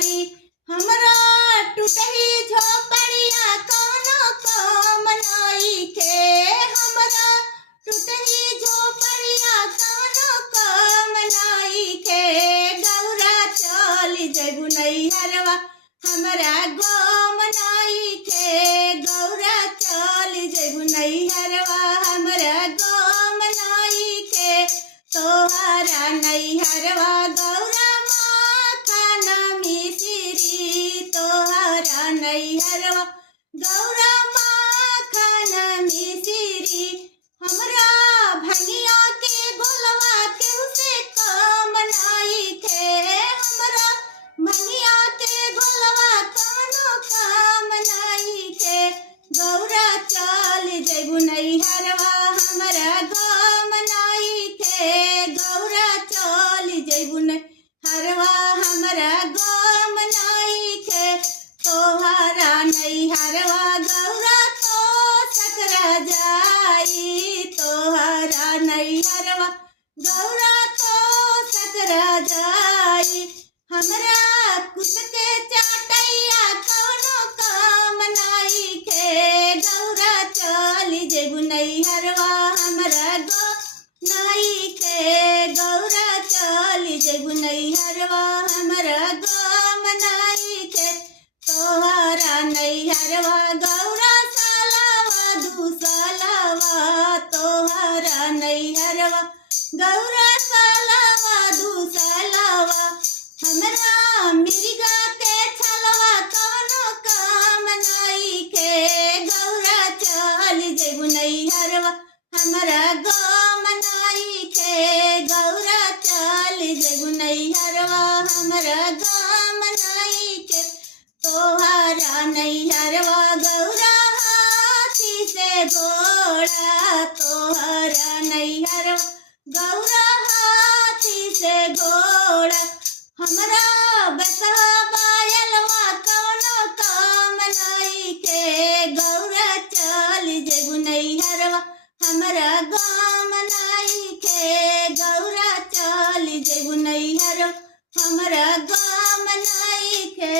करी हमरा टूटही झोपड़िया कौनो काम नइखे हमरा टूटही झोपड़िया कौनो काम नइखे गौरा चल जइबू नैहरवा हमरा गम नइखे गौरा चल जइबू नैहरवा हमरा गम नइखे तोहरा नैहरवा गौरा माखन मिश्री तोहरा नैहरवा गौरा माखन मिश्री हमरा भंगिया के गोलवा केहू से कम नइखे हमरा भंगिया के गोलवा कौनो काम नइखे गौरा चल जइबू नैहरवा हमरा गम नइखे गौरा चल जइबू नैहरवा हमरा गम नइखे तोहरा नैहरवा गौरा तो सकरा जाई तोहरा नैहरवा गौरा तो सकरा जाई हमरा कुछ के चाटैया कौनो काम नइखे गौरा चल जइबू नैहरवा हमरा गम नइखे गौरा चल जइबू नैहरवा हमरा गम नइखे तोहरा नैहरवा गौरा सालावा दुसालावा तोहरा नैहरवा गौरा सालावा दुसालावा हमरा मिर्गा के छलवा कौनो काम नइखे गौरा चल जइबू नैहरवा हमरा गम नइखे गौरा चल जइबू नैहरवा हमरा गम नइखे तोहरा नैहरवा गौरा हाथी से घोड़ा तोहरा नैहरवा गौरा हाथी से घोड़ा हमरा बसहा बायलवा कौनो काम नइखे गौरा चल जइबू नैहरवा हमरा गम नइखे गौरा चल जइबू नैहरवा हमरा गम नइखे।